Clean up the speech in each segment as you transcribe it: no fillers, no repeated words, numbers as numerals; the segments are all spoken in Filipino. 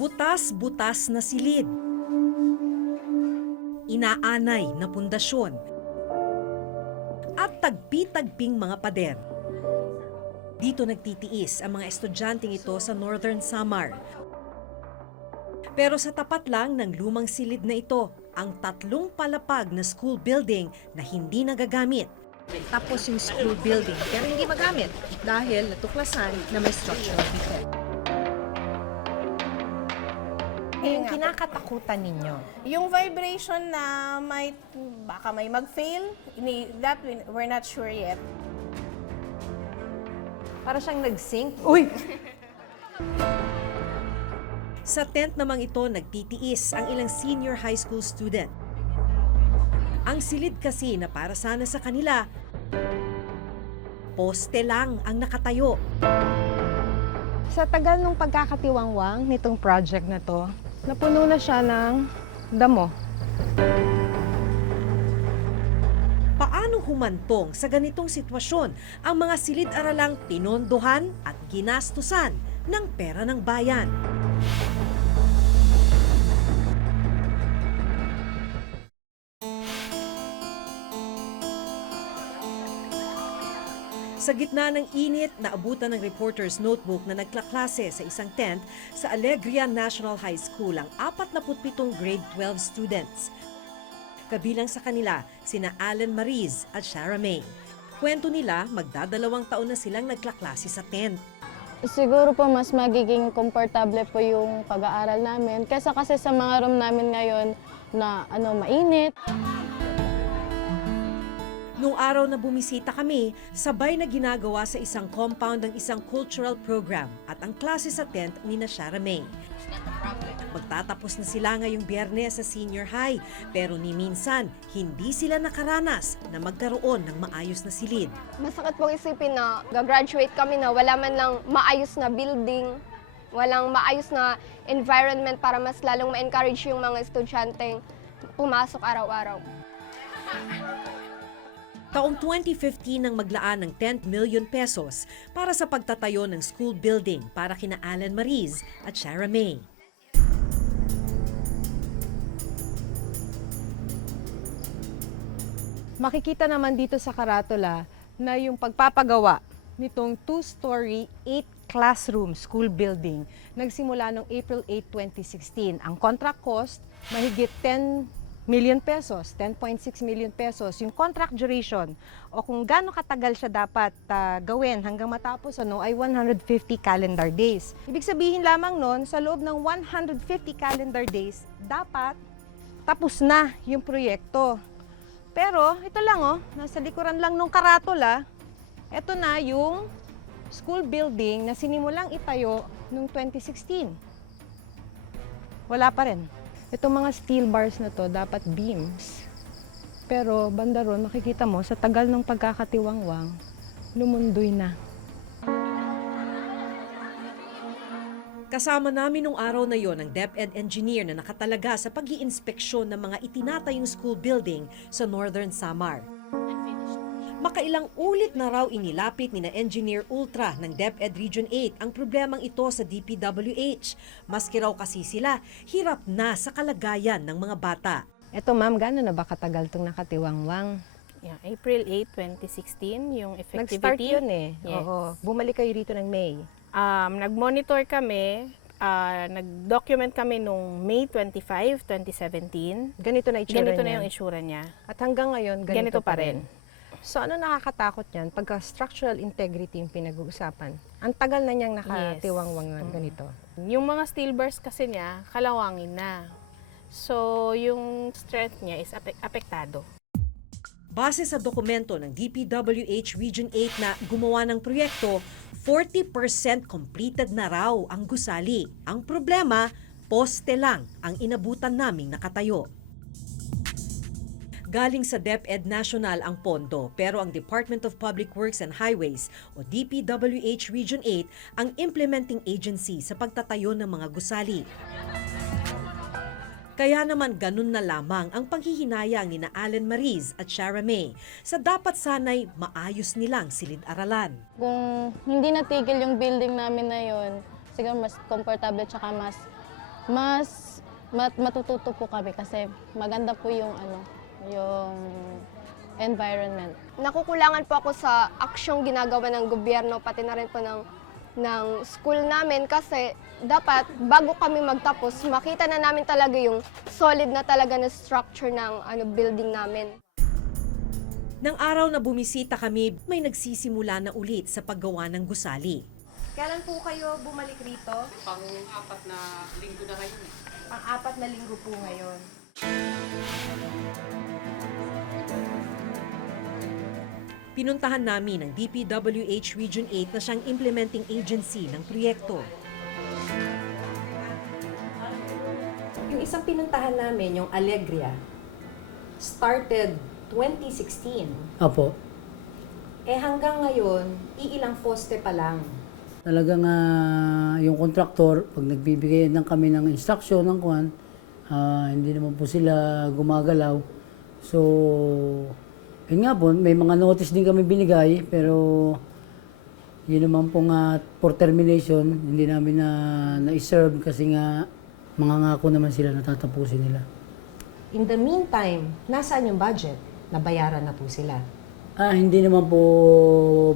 Butas-butas na silid. Inaanay na pundasyon. At tagpi-tagping mga pader. Dito nagtitiis ang mga estudyanteng ito sa Northern Samar. Pero sa tapat lang ng lumang silid na ito, ang 3 palapag na school building na hindi nagagamit. Tapos yung school building, pero hindi magamit dahil natuklasan na may structural defect. Yung kinakatakutan ninyo, Yung vibration na baka may mag-fail, that we're not sure yet. para siyang nag-sync. Uy! Sa tent namang ito nagtitiis ang ilang senior high school student. Ang silid kasi na para sana sa kanila, poste lang ang nakatayo. Sa tagal ng pagkakatiwangwang nitong project na to, napuno na siya ng damo. Paano humantong sa ganitong sitwasyon ang mga silid-aralang pinondohan at ginastusan ng pera ng bayan? Sa gitna ng init, naabutan ng reporter's notebook na nagklaklase sa isang tent sa Alegria National High School ang 47 grade 12 students. Kabilang sa kanila, sina Allen Mariz at Shara May. Kwento nila, magdadalawang taon na silang nagklaklase sa tent. Siguro po mas magiging komportable po yung pag-aaral namin kaysa kasi sa mga room namin ngayon na mainit. Noong araw na bumisita kami, sabay na ginagawa sa isang compound ng isang cultural program at ang klase sa tent ni na Shara May. Magtatapos na sila ngayong Biyernes sa senior high, pero ni minsan, hindi sila nakaranas na magkaroon ng maayos na silid. Masakit pong isipin na gagraduate kami na wala man lang maayos na building, walang maayos na environment para mas lalong ma-encourage yung mga estudyanteng pumasok araw-araw. Taong 2015 nang maglaan ng 10 million pesos para sa pagtatayo ng school building para kina Allen Mariz at Shara May. Makikita naman dito sa karatula na yung pagpapagawa nitong 2-story, 8-classroom school building nagsimula noong April 8, 2016. Ang contract cost, mahigit 10 million pesos, 10.6 million pesos. Yung contract duration o kung gaano katagal siya dapat gawin hanggang matapos ay 150 calendar days. Ibig sabihin lamang nun, sa loob ng 150 calendar days, dapat tapos na yung proyekto. Pero ito lang nasa likuran lang nung karatula, ito na yung school building na sinimulang itayo noong 2016. Wala pa rin. Itong mga steel bars na to, dapat beams. Pero banda ron, makikita mo, sa tagal ng pagkakatiwangwang, lumundoy na. Kasama namin nung araw na yon ang DepEd engineer na nakatalaga sa pag-iinspeksyon ng mga itinatayong school building sa Northern Samar. Makailang ulit na raw inilapit ni na Engineer Ultra ng DepEd Region 8 ang problemang ito sa DPWH. Maski raw kasi sila, hirap na sa kalagayan ng mga bata. Eto ma'am, gano'n na ba katagal itong nakatiwangwang? Yeah, April 8, 2016, yung effectivity. Nag-start yun eh. Yes. Oo. Bumalik kayo rito ng May. Nag-monitor kami, nag-document kami nung May 25, 2017. Ganito na itsura Ganito niya. na yung itsura niya. At hanggang ngayon, Ganito pa rin. So ano nakakatakot niyan? Pagka structural integrity yung pinag-uusapan. Ang tagal na niyang nakatiwangwang na ganito. Yung mga steel bars kasi niya, kalawangin na. So, yung strength niya is apektado. Base sa dokumento ng DPWH Region 8 na gumawa ng proyekto, 40% completed na raw ang gusali. Ang problema, poste lang ang inabutan naming nakatayo. Galing sa DepEd National ang pondo, pero ang Department of Public Works and Highways o DPWH Region 8 ang implementing agency sa pagtatayo ng mga gusali. Kaya naman ganun na lamang ang panghihinayang ni na Allen Mariz at Shara May sa dapat sanay maayos nilang silid-aralan. Kung hindi natigil yung building namin na yun, siguro mas komportable tsaka matututo po kami kasi maganda po yung yung environment. Nakukulangan po ako sa aksyong ginagawa ng gobyerno, pati na rin po ng school namin kasi dapat bago kami magtapos, makita na namin talaga yung solid na talaga na structure ng building namin. Nang araw na bumisita kami, may nagsisimula na ulit sa paggawa ng gusali. Kailan po kayo bumalik rito? Pang-apat na linggo na ngayon. Pang-4 na linggo po ngayon. Pinuntahan namin ang DPWH Region 8 na siyang implementing agency ng proyekto. Yung isang pinuntahan namin, yung Alegria, started 2016. Opo. Hanggang ngayon, iilang poste pa lang. Talagang yung kontraktor, pag nagbibigay ng kami ng instruction ng kuwan, hindi naman po sila gumagalaw. So, yun nga po, may mga notice din kami binigay, pero yun naman po nga for termination, hindi namin na-serve kasi nga mangangako naman sila na tatapusin nila. In the meantime, nasaan yung budget? Nabayaran na po sila. Hindi naman po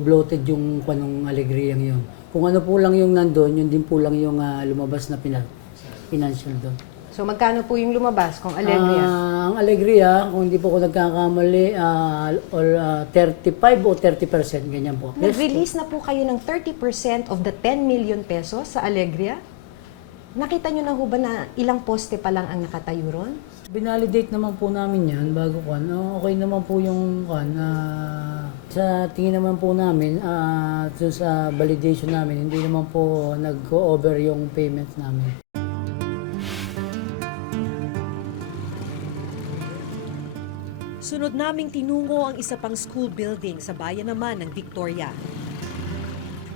bloated yung kwanong Alegria yun. Kung ano po lang yung nandun, yun din po lang yung lumabas na financial doon. So magkano po yung lumabas kung Alegria? Ang Alegria, kung hindi po ako nagkakamali, 35 o 30%, ganyan po. Nag-release na po kayo ng 30% of the 10 million pesos sa Alegria? Nakita nyo na ho ba na ilang poste pa lang ang nakatayo ron? Binalidate naman po namin yan bago kwan. Okay naman po yung kwan. Sa tingin naman po namin, sa validation namin, hindi naman po nag-go-over yung payment namin. Sunod naming tinungo ang isa pang school building sa bayan naman ng Victoria.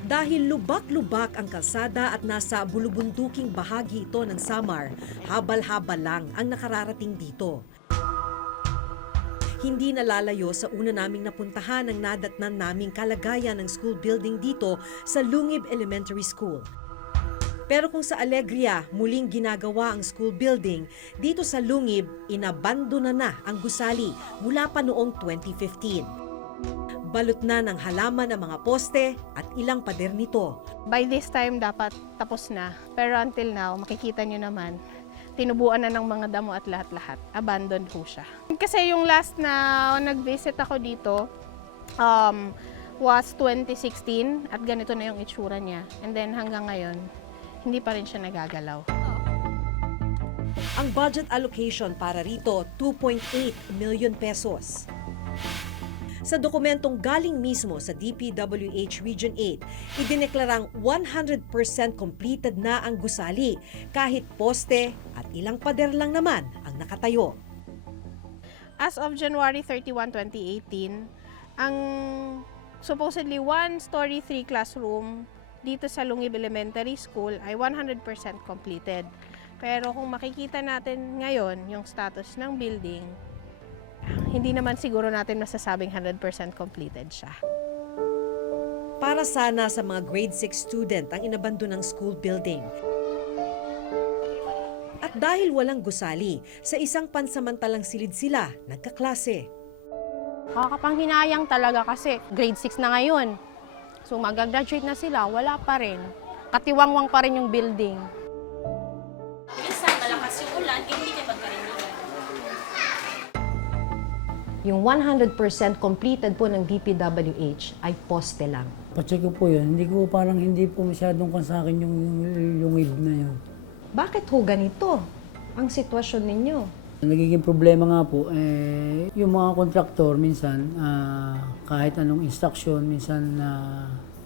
Dahil lubak-lubak ang kalsada at nasa bulubunduking bahagi ito ng Samar, habal-habal lang ang nakararating dito. Hindi nalalayo sa una naming napuntahan ang nadatnan naming kalagayan ng school building dito sa Lungib Elementary School. Pero kung sa Alegria muling ginagawa ang school building, dito sa Lungib, inabandona na ang gusali mula pa noong 2015. Balot na ng halaman ang mga poste at ilang pader nito. By this time, dapat tapos na. Pero until now, makikita nyo naman, tinubuan na ng mga damo at lahat-lahat. Abandoned po siya. Kasi yung last na nag-visit ako dito, was 2016 at ganito na yung itsura niya. And then hanggang ngayon, hindi pa rin siya nagagalaw. Ang budget allocation para rito, 2.8 million pesos. Sa dokumentong galing mismo sa DPWH Region 8, idineklarang 100% completed na ang gusali kahit poste at ilang pader lang naman ang nakatayo. As of January 31, 2018, ang supposedly one-story, 3 classroom dito sa Lungib Elementary School ay 100% completed. Pero kung makikita natin ngayon yung status ng building, hindi naman siguro natin masasabing 100% completed siya. Para sana sa mga grade 6 student ang inabandon ng school building. At dahil walang gusali, sa isang pansamantalang silid sila nagkaklase. Nakakapanghinayang talaga kasi grade 6 na ngayon. So mag-graduate na sila, wala pa rin. Katiwangwang pa rin yung building. Minsan malakas yung ulan, hindi kayo magkarinigan. Yung 100% completed po ng DPWH ay poste lang. Pacheck ko po yun, hindi po masyadong kan sa akin yung lungib na yun. Bakit ho ganito ang sitwasyon ninyo? Nagiging problema nga po, yung mga kontraktor minsan, kahit anong instruction, minsan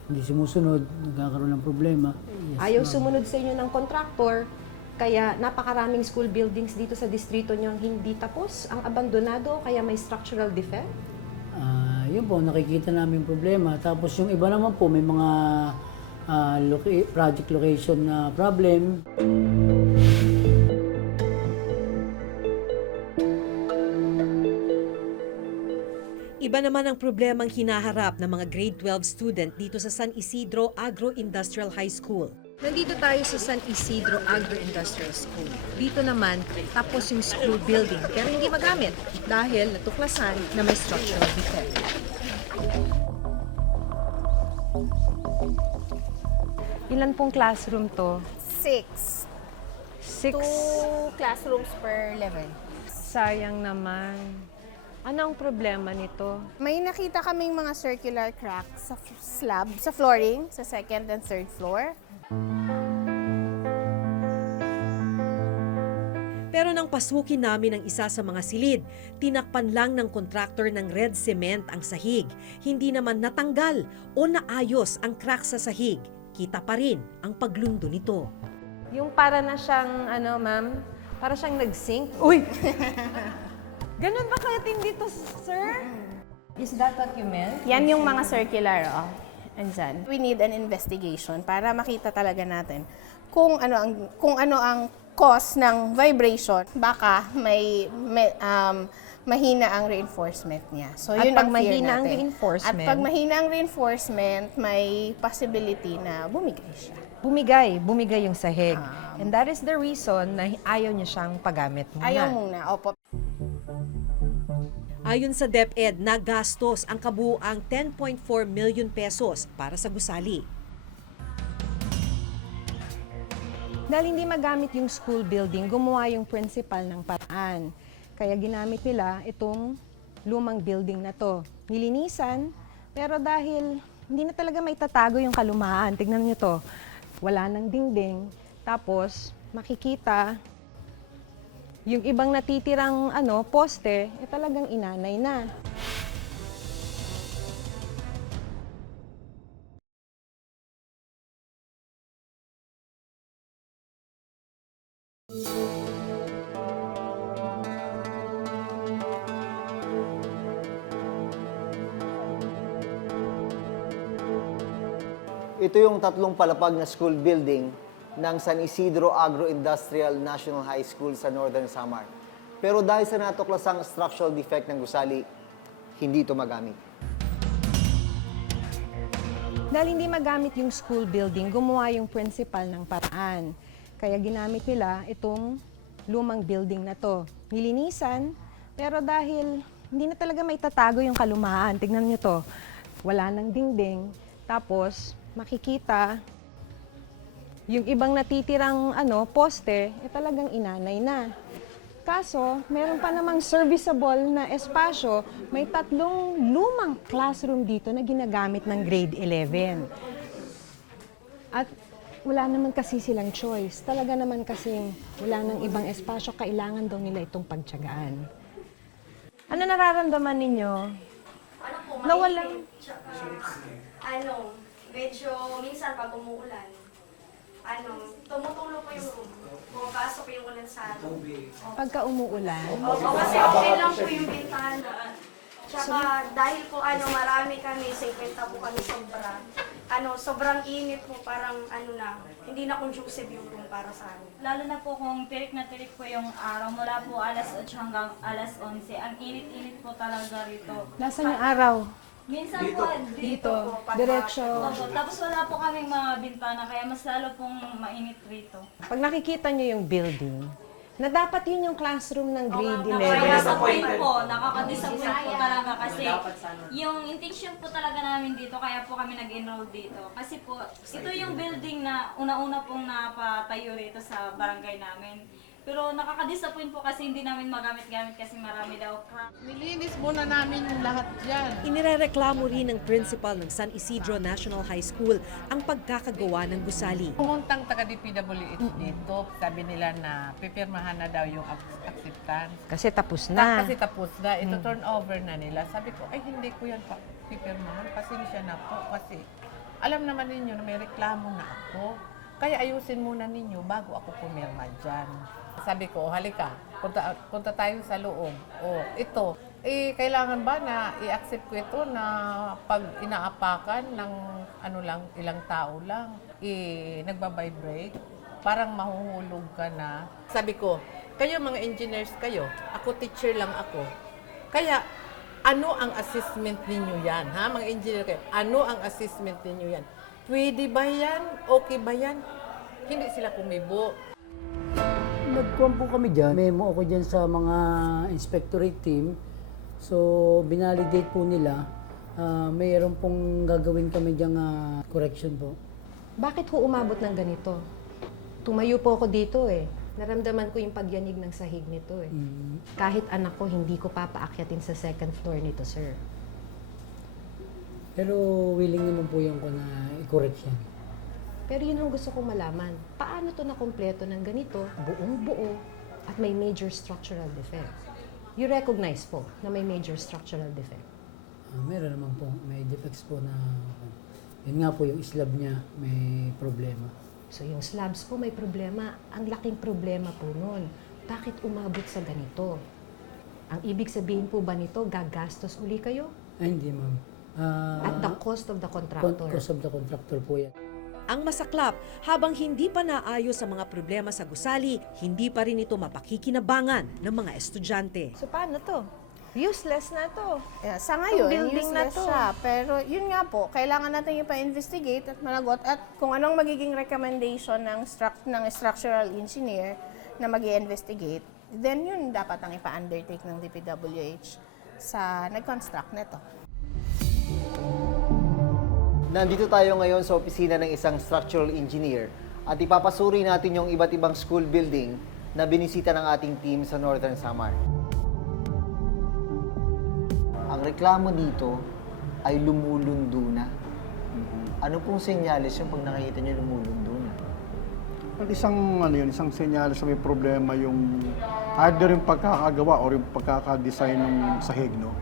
hindi sumusunod, nagkakaroon ng problema. Yes, Ayaw ma'am. sumunod sa inyo ng kontraktor, kaya napakaraming school buildings dito sa distrito nyo ang hindi tapos, ang abandonado, kaya may structural defect? Yun po, nakikita namin yung problema. Tapos yung iba naman po, may mga project location na problem. Iba naman ang problemang hinaharap ng mga grade 12 student dito sa San Isidro Agro-Industrial High School. Nandito tayo sa San Isidro Agro-Industrial School. Dito naman, tapos yung school building, pero hindi magamit dahil natuklasan na may structural defect. Ilan pong classroom to? 6. 6. 2 classrooms per level. Sayang naman. Ano ang problema nito? May nakita kaming mga circular cracks sa slab, sa flooring, sa second and third floor. Pero nang pasukin namin ang isa sa mga silid, tinakpan lang ng kontraktor ng red cement ang sahig. Hindi naman natanggal o naayos ang crack sa sahig. Kita pa rin ang paglundo nito. Yung para na siyang, ma'am, para siyang nag-sink. Uy! Ganun ba katindi to, sir? Is that what you meant? Yan yung mga circular, andyan. We need an investigation para makita talaga natin kung ano ang cause ng vibration. Baka mahina ang reinforcement niya. So At yun pag ang fear mahina ang natin. reinforcement- At pag mahina ang reinforcement, may possibility na bumigay siya. Bumigay yung sahig. And that is the reason na ayaw niya siyang paggamit muna. Ayaw muna, opo. Ayon sa DepEd, nagastos ang kabuuang 10.4 million pesos para sa gusali. Dahil hindi magamit yung school building, gumawa yung principal ng paraan. Kaya ginamit nila itong lumang building na to. Nilinisan, pero dahil hindi na talaga maitatago yung kalumaan. Tignan niyo to. Wala nang dingding. Tapos, makikita yung ibang natitirang poste, talagang inanay na. Ito yung tatlong palapag na school building ng San Isidro Agro-Industrial National High School sa Northern Samar. Pero dahil sa natuklasang structural defect ng gusali, hindi ito magamit. Dahil hindi magamit yung school building, gumawa yung principal ng paraan. Kaya ginamit nila itong lumang building na to. Nilinisan, pero dahil hindi na talaga maitatago yung kalumaan. Tignan niyo to. Wala nang dingding. Tapos, makikita yung ibang natitirang poste, talagang inanay na. Kaso, meron pa namang serviceable na espasyo. May 3 lumang classroom dito na ginagamit ng grade 11. At wala naman kasi silang choice. Talaga naman kasing wala nang ibang espasyo, kailangan daw nila itong pagtiyagaan. Ano nararamdaman ninyo? Nawalan. Medyo minsan pag umuulan, tumutulo po yung pumapasok yung ulan sa Pagka umuulan, kasi open lang po yung bintana. Tsaka dahil po marami kami, 50 po kami sobra. Sobrang init po, parang hindi na conducive yung room para sa amin. Lalo na po kung tirik na tirik po yung araw, mula po alas 8 hanggang alas 11. Ang init-init po talaga rito. nasaan yung araw? Minsan po dito. Diretso. Opo, tapos wala po kaming mga bintana, kaya mas lalo pong mainit rito. Pag nakikita nyo yung building, na dapat yun yung classroom ng grade 11. Nakaka-disappoint po talaga kasi yung intention po talaga namin dito, kaya po kami nag-enroll dito. Kasi po, ito yung building na una-una pong napatayo rito sa barangay namin. Pero nakaka-disappoint po kasi hindi namin magamit-gamit kasi marami daw crack. Nilinis muna namin yung lahat dyan. Inirereklamo rin ng principal ng San Isidro National High School ang pagkakagawa ng gusali. Pumuntang taga-DPWH dito, sabi nila na pipirmahan na daw yung acceptance. Kasi tapos na. Kasi tapos na, ito turn over na nila. Sabi ko, ay hindi ko yan pipirmahan. Pasensya na po kasi alam naman ninyo na may reklamo na ako. Kaya ayusin muna ninyo bago ako pumirma dyan. Sabi ko, halika, punta tayo sa loob. Ito, kailangan ba na i-accept ko ito na pag inaapakan ng ilang tao lang, nagbabibrate, parang mahuhulog ka na. Sabi ko, kayo mga engineers kayo, ako teacher lang ako. Kaya, Ano ang assessment ninyo yan? Ha? Mga engineer kayo, ano ang assessment ninyo yan? Pwede ba yan? Okay ba yan? Hindi sila kumibo. Nagkuhan po kami dyan. Memo ako dyan sa mga inspectorate team. So, binalidate po nila. Mayroon pong gagawin kami dyan correction po. Bakit ho umabot ng ganito? Tumayo po ako dito eh. Naramdaman ko yung pagyanig ng sahig nito eh. Kahit anak ko, hindi ko papaakyatin sa second floor nito, sir. Pero willing naman po yung ko na i-correct yan. Pero yun ang gusto kong malaman. Paano to nakumpleto ng ganito, buong-buo, at may major structural defect? You recognize po na may major structural defect? Meron naman po. May defects po na... Yun nga po, yung slab niya may problema. So yung slabs po may problema. Ang laking problema po nun. Bakit umabot sa ganito? Ang ibig sabihin po ba nito, gagastos uli kayo? Ay, hindi ma'am. At the cost of the contractor? Cost of the contractor po yan. Ang masaklap, habang hindi pa naayos sa mga problema sa gusali, hindi pa rin ito mapakikinabangan ng mga estudyante. So paano to? Useless na to. Yeah, sa ngayon, Yung building na useless to. siya. Pero yun nga po, kailangan natin yung pa-investigate at managot at kung anong magiging recommendation ng structural engineer na mag-i-investigate, then yun dapat ang ipa-undertake ng DPWH sa nag-construct nito. Nandito tayo ngayon sa opisina ng isang structural engineer at ipapasuri natin yung iba't ibang school building na binisita ng ating team sa Northern Samar. Ang reklamo dito ay lumulundo na. Ano pong senyales yung pag nakikita nyo lumulundo na? Isang senyales na may problema yung either yung pagkakagawa or yung pagkakadesign ng sahig, no?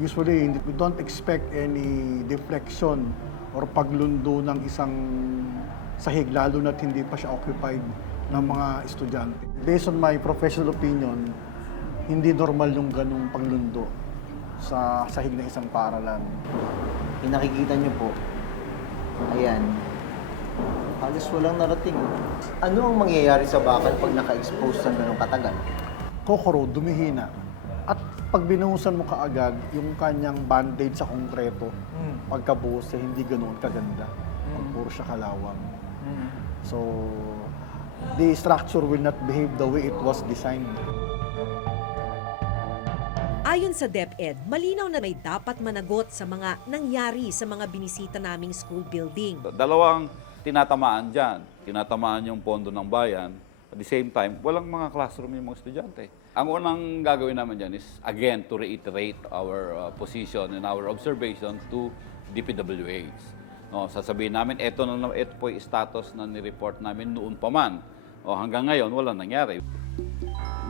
Usually, we don't expect any deflection or paglundo ng isang sahig, lalo na't hindi pa siya occupied ng mga estudyante. Based on my professional opinion, hindi normal yung ganung paglundo sa sahig ng isang paaralan. Yung nakikita nyo po, ayan, halos walang narating. Ano ang mangyayari sa bakal pag naka-expose ng ganong katagal? Kokoro, dumihina. At pag binuhusan mo kaagad, yung kanyang band-aid sa konkreto, pagkabuhos ay hindi ganoon kaganda. Pag puro siya kalawang. So, the structure will not behave the way it was designed. Ayon sa DepEd, malinaw na may dapat managot sa mga nangyari sa mga binisita naming school building. Dalawang tinatamaan dyan. Tinatamaan yung pondo ng bayan. At the same time, walang mga classroom yung mga estudyante. Ang unang gagawin naman dyan is, again, to reiterate our position and our observation to DPWH. No, sasabihin namin, ito po yung status na nireport namin noon pa man. O, hanggang ngayon, walang nangyari.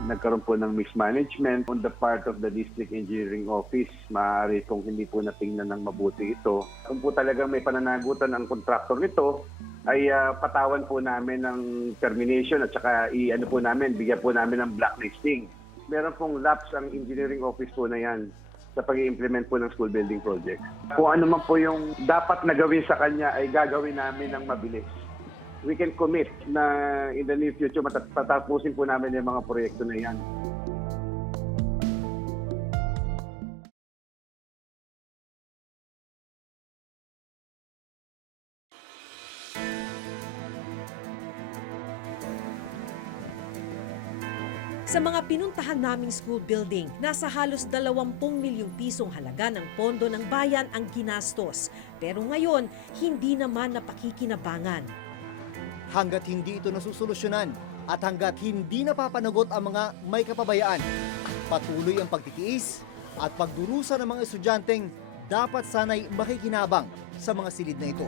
Nagkaroon po ng mismanagement on the part of the District Engineering Office. Maaari kung hindi po natingnan ng mabuti ito. Kung po talagang may pananagutan ang kontraktor nito, ay patawan po namin ng termination at saka bigyan po namin ng blacklisting. Meron pong lapse ang engineering office po na yan sa pag-i-implement po ng school building project. Kung ano man po yung dapat na gawin sa kanya ay gagawin namin ng mabilis. We can commit na in the near future patapusin po namin yung mga proyekto na yan. Sa mga pinuntahan naming school building, nasa halos 20 milyong pisong halaga ng pondo ng bayan ang ginastos. Pero ngayon, hindi naman napakikinabangan. Hanggat hindi ito nasusolusyonan at hanggat hindi napapanagot ang mga may kapabayaan, patuloy ang pagtitiis at pagdurusa ng mga estudyanteng dapat sanay makikinabang sa mga silid na ito.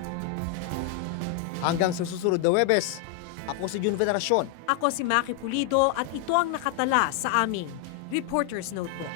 Hanggang sa susunod na Huwebes, ako si Jun Veneracion. Ako si Maki Pulido at ito ang nakatala sa aming Reporter's Notebook.